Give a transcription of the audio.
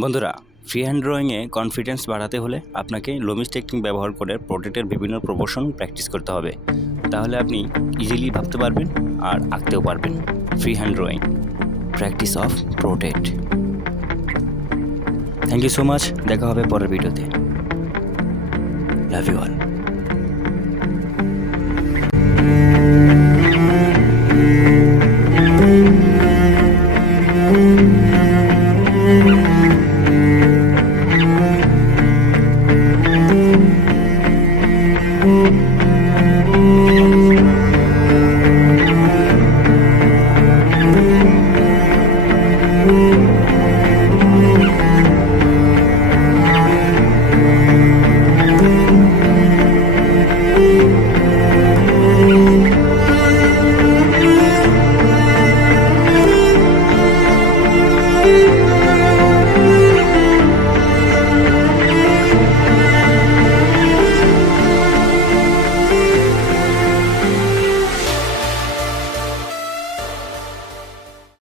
বন্ধুরা, free hand ড্রয়িংয়ে confidence বাড়াতে হলে আপনাকে লোমিস টেকনিক ব্যবহার করে পোর্ট্রেটের বিভিন্ন প্রপোর্শন প্র্যাকটিস করতে হবে। তাহলে আপনি ইজিলি ভাবতে পারবেন আর আঁকতেও পারবেন। Free hand drawing, practice of portrait. Thank you so much. দেখা হবে পরের ভিডিওতে। Love you all.